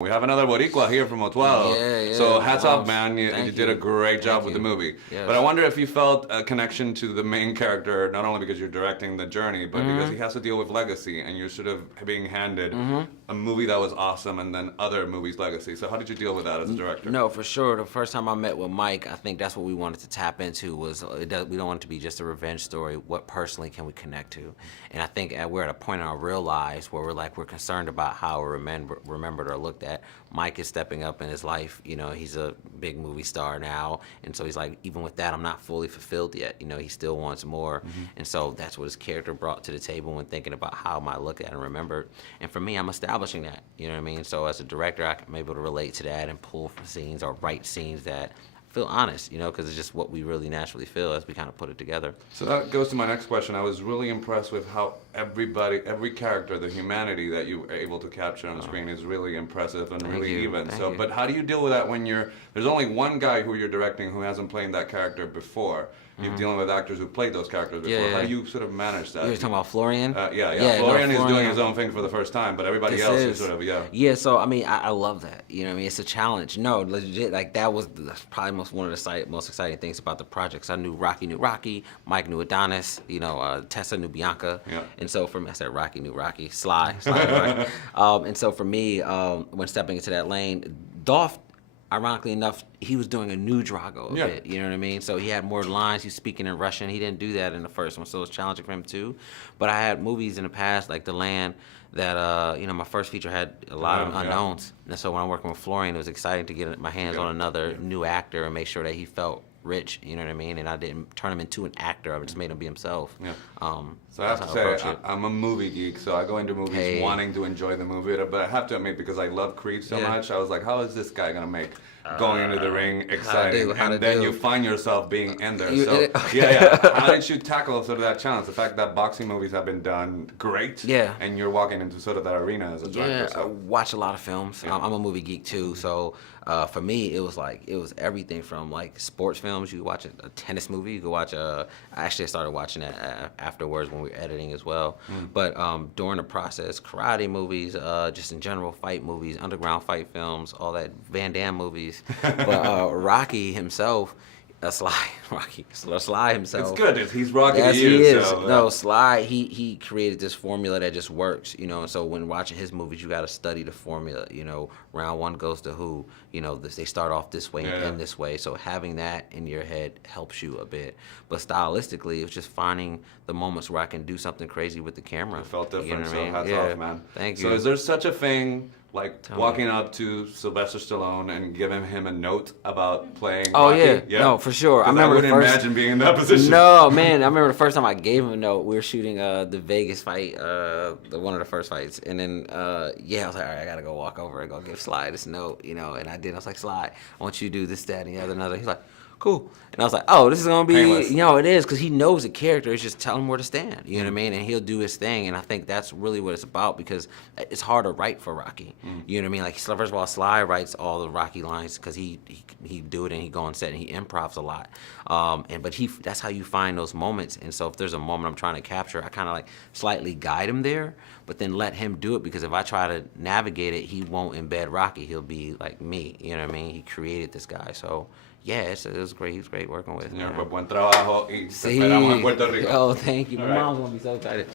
We have another Boricua here from Otuado. Yeah. So hats Wow. off, man. You Thank did a you. great job Thank with the you. movie. Yes. But I wonder if you felt a connection to the main character, not only because you're directing the journey, but because he has to deal with legacy, and you're sort of being handed a movie that was awesome and then other movies' legacy. So how did you deal with that as a director? No, for sure. The first time I met with Mike, I think that's what we wanted to tap into was we don't want it to be just a revenge story. What personally can we connect to? And I think we're at a point in our real lives where we're concerned about how we're remembered or looked at. Mike is stepping up in his life. You know, he's a big movie star now, and so he's like, even with that, I'm not fully fulfilled yet. You know, he still wants more, and so that's what his character brought to the table when thinking about how am I looked at and remembered. And for me, I'm establishing that. You know what I mean? So as a director, I'm able to relate to that and pull from scenes or write scenes that feel honest, you know, because it's just what we really naturally feel as we kind of put it together. So that goes to my next question. I was really impressed with how every character, the humanity that you were able to capture on the screen is really impressive and really even. Thank you. But how do you deal with that when there's only one guy who you're directing who hasn't played that character before? You're dealing with actors who played those characters before. Yeah. How do you sort of manage that? You're talking about Florian? Yeah. Florian is doing his own thing for the first time, but everybody else is sort of, Yeah, so I mean, I love that. You know what I mean? It's a challenge. No, legit, like that was probably one of the most exciting things about the projects. I knew Rocky, Mike knew Adonis, you know, Tessa knew Bianca. Yeah. And so for me, I said Rocky knew Rocky, Sly knew Rocky. And so for me, when stepping into that lane, Dolph, ironically enough, he was doing a new Drago a bit, you know what I mean? So he had more lines, he was speaking in Russian. He didn't do that in the first one, so it was challenging for him too. But I had movies in the past, like The Land, that, you know, my first feature had a lot of unknowns. And so when I'm working with Florian, it was exciting to get my hands on another new actor and make sure that he felt rich, you know what I mean? And I didn't turn him into an actor, I just made him be himself. Yeah. So I have to say, I'm a movie geek, so I go into movies wanting to enjoy the movie, but I have to admit, because I love Creed so much, I was like, how is this guy going to make going into the ring exciting? And then you find yourself being in there. So, how did you tackle sort of that challenge? The fact that boxing movies have been done great, and you're walking into sort of that arena as a director. I watch a lot of films. I'm a movie geek too, so for me, it was everything from like sports films. You watch a tennis movie, you could watch I started watching that afterwards when we were editing as well. But during the process, karate movies, just in general, fight movies, underground fight films, all that, Van Damme movies. But Rocky himself, Sly himself. It's good. He's Rocky Yes, to you. He is. So, No, Sly, he created this formula that just works, you know. And so when watching his movies, you got to study the formula, you know. Round one goes to who, you know, they start off this way and end this way. So having that in your head helps you a bit. But stylistically, it's just finding the moments where I can do something crazy with the camera. It felt different, you know so I mean? hats off, man. Thank you. So is there such a thing, like walking up to Sylvester Stallone and giving him a note about playing Rocky? No, for sure. I wouldn't imagine being in that position. No, man, I remember the first time I gave him a note, we were shooting the Vegas fight, one of the first fights, and then, I was like, all right, I gotta go walk over and go give Sly this note, you know, and I did. I was like, Sly, I want you to do this, that, and the other, another. He's like, cool. And I was like, oh, this is going to be, painless. You know, it is, because he knows the character. It's just tell him where to stand, you know what I mean? And he'll do his thing, and I think that's really what it's about, because it's hard to write for Rocky, you know what I mean? Like, first of all, Sly writes all the Rocky lines, because he do it, and he go on set, and he improvs a lot. But that's how you find those moments, and so if there's a moment I'm trying to capture, I kind of like slightly guide him there, but then let him do it, because if I try to navigate it, he won't embed Rocky. He'll be like me, you know what I mean? He created this guy, so yeah, it was great. He was great working with. Señor, pues buen trabajo y te esperamos en Puerto Rico. Oh, thank you. My All right. mom's gonna be so excited.